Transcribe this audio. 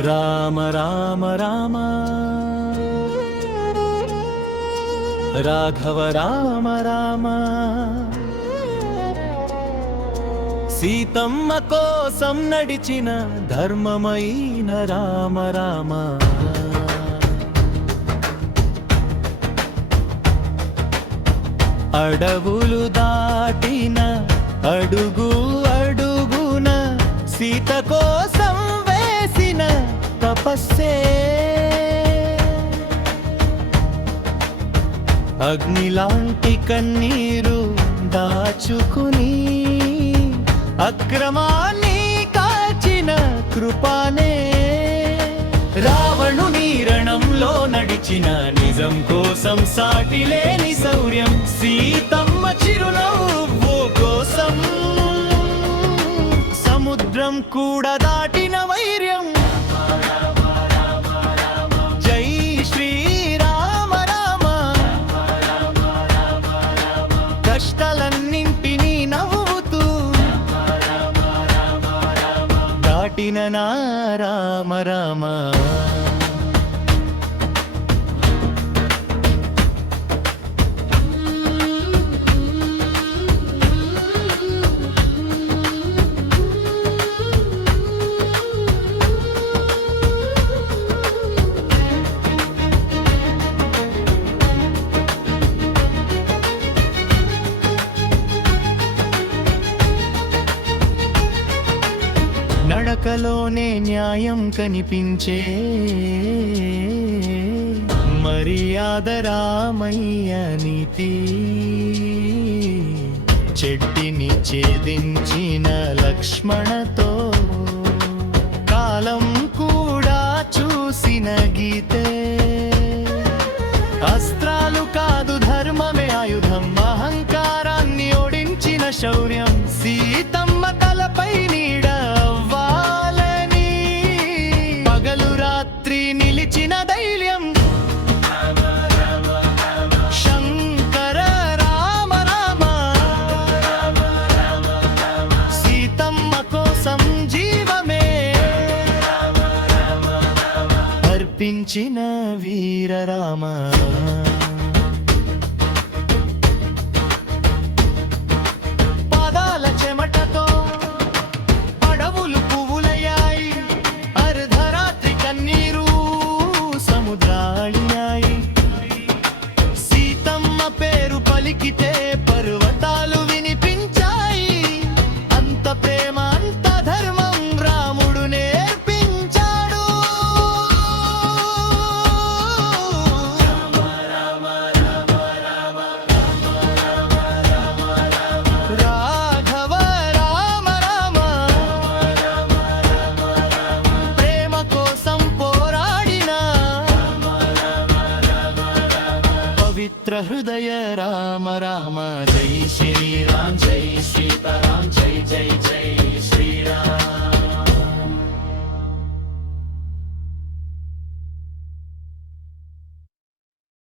రామ రామ రామ రాఘవ రామ రామ సీతమ్మ కోసం నడిచిన ధర్మమైన రామ రామ అడవులు దాటిన అడుగు అడుగున సీత కోసం వేసిన తపస్సే అగ్నిలాంటి కన్నీరు దాచుకుని అక్రమాన్ని కాచిన కృపానే రావణుని రణంలో నడిచిన నిజం కోసం సాటిలేని శౌర్యం సీతమ్మ చిరునవ్వు కోసం సముద్రం కూడా దాటిన వైర్యం జై శ్రీరామ రామ కష్టాలన్నింటినీ నవ్వుతూ దాటిన నా రామ రామ నడకలోనే న్యాయం కనిపించే మర్యాద రామయ్య నీతి చెట్టిని ఛేదించిన లక్ష్మణతో కాలం కూడా చూసిన గీతే అస్త్రాలు కాదు ధర్మమే ఆయుధం అహంకారాన్ని ఓడించిన శౌర్యం సీతమ్మ తలపై నీడ అవ్వాలని పగలు రాత్రి నిలిచిన ధైర్యం శంకర రామ రామ సీతమ్మ కోసం జీవమే అర్పించిన వీర రామ పలికితే పర్వతాలు వినిపించాయి అంత ప్రేమ అంత ధర్మం రాముడు నేర్పించాడు రాఘవ రామ రామ ప్రేమ కోసం పోరాడిన పవిత్ర హృదయ రామ రామ జై శ్రీరామ్ జై సీతారాం జై జై జై శ్రీరామ్